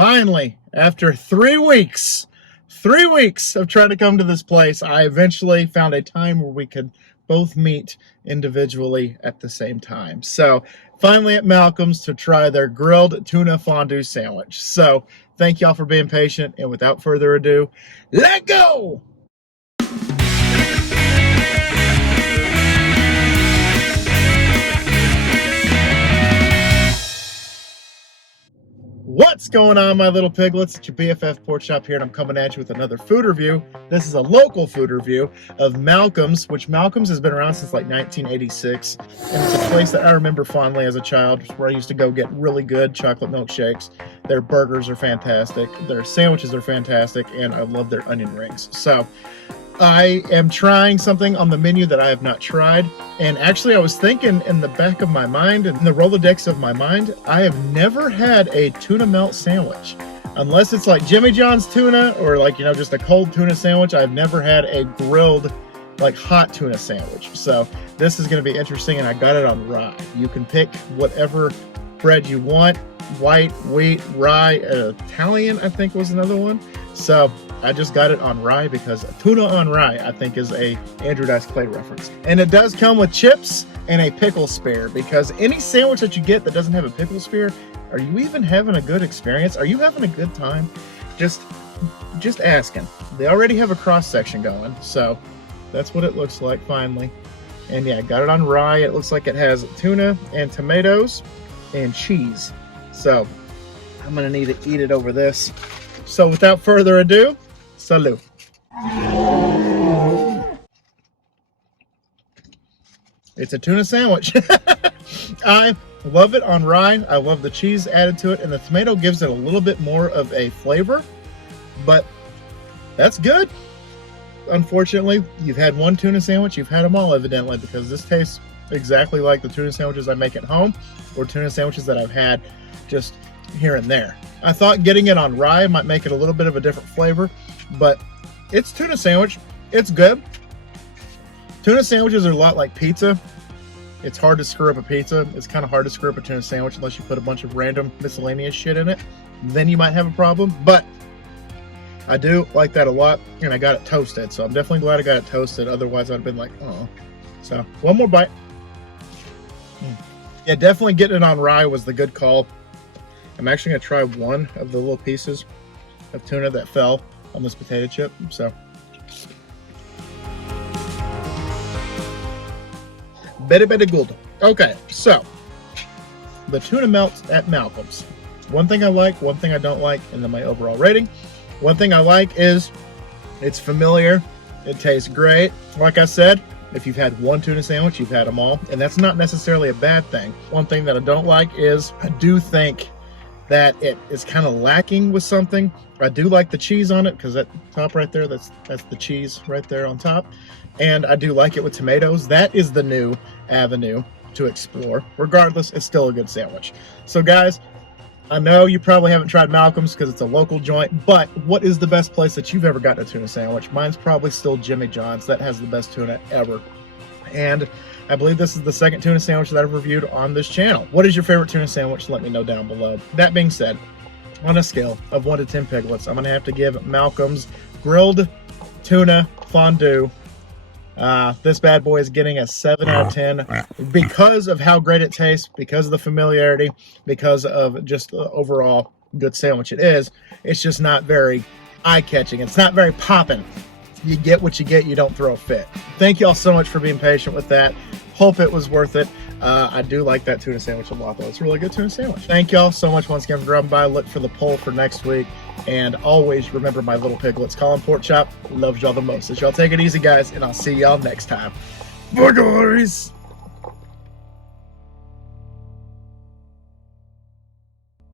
Finally, after 3 weeks of trying to come to this place, I eventually found a time where we could both meet individually at the same time. So finally at Malcolm's to try their grilled tuna fondue sandwich. So thank y'all for being patient, and without further ado, let go! What's going on, my little piglets? It's your BFF Pork Chop here, and I'm coming at you with another food review. This is a local food review of Malcolm's, which Malcolm's has been around since like 1986, and it's a place that I remember fondly as a child, where I used to go get really good chocolate milkshakes. Their burgers are fantastic, their sandwiches are fantastic, and I love their onion rings. So I am trying something on the menu that I have not tried, and actually I was thinking in the back of my mind, in the Rolodex of my mind, I have never had a tuna melt sandwich. Unless it's like Jimmy John's tuna, or like, you know, just a cold tuna sandwich, I've never had a grilled, like hot tuna sandwich. So this is going to be interesting, and I got it on rye. You can pick whatever bread you want, white, wheat, rye, Italian I think was another one. So I just got it on rye because tuna on rye, I think, is a Andrew Dice Clay reference. And it does come with chips and a pickle spear, because any sandwich that you get that doesn't have a pickle spear, are you even having a good experience? Are you having a good time? Just asking. They already have a cross section going, so that's what it looks like finally. And yeah, I got it on rye. It looks like it has tuna and tomatoes and cheese. So I'm gonna need to eat it over this. So without further ado, salud. It's a tuna sandwich. I love it on rye. I love the cheese added to it, and the tomato gives it a little bit more of a flavor, but that's good. Unfortunately, you've had one tuna sandwich, you've had them all evidently, because this tastes exactly like the tuna sandwiches I make at home, or tuna sandwiches that I've had just here and there. I thought getting it on rye might make it a little bit of a different flavor, but it's tuna sandwich. It's good. Tuna sandwiches are a lot like pizza. It's hard to screw up a pizza. It's kind of hard to screw up a tuna sandwich unless you put a bunch of random miscellaneous shit in it. Then you might have a problem, but I do like that a lot, and I got it toasted, so I'm definitely glad I got it toasted. Otherwise, I'd have been like, oh. So, one more bite. Yeah, definitely getting it on rye was the good call. I'm actually going to try one of the little pieces of tuna that fell on this potato chip. So, very good. Okay, so the tuna melts at Malcolm's. One thing I like, one thing I don't like, and then my overall rating. One thing I like is it's familiar. It tastes great. Like I said, if you've had one tuna sandwich, you've had them all, and that's not necessarily a bad thing. One thing that I don't like is I do think that it is kind of lacking with something. I do like the cheese on it, because that top right there, that's the cheese right there on top. And I do like it with tomatoes. That is the new avenue to explore. Regardless, it's still a good sandwich. So guys, I know you probably haven't tried Malcolm's because it's a local joint, but what is the best place that you've ever gotten a tuna sandwich? Mine's probably still Jimmy John's. That has the best tuna ever. And I believe this is the second tuna sandwich that I've reviewed on this channel. What is your favorite tuna sandwich? Let me know down below. That being said, on a scale of 1 to 10 piglets, I'm going to have to give Malcolm's grilled tuna fondue. This bad boy is getting a 7 out of 10 because of how great it tastes, because of the familiarity, because of just the overall good sandwich it is. It's just not very eye-catching. It's not very popping. You get what you get, you don't throw a fit. Thank you all so much for being patient with that. Hope it was worth it. I do like that tuna sandwich a lot, though. It's a really good tuna sandwich. Thank y'all so much once again for dropping by. Look for the poll for next week. And always remember, my little piglets, KollinPorkChop loves y'all the most. So y'all take it easy, guys, and I'll see y'all next time. Bye, guys.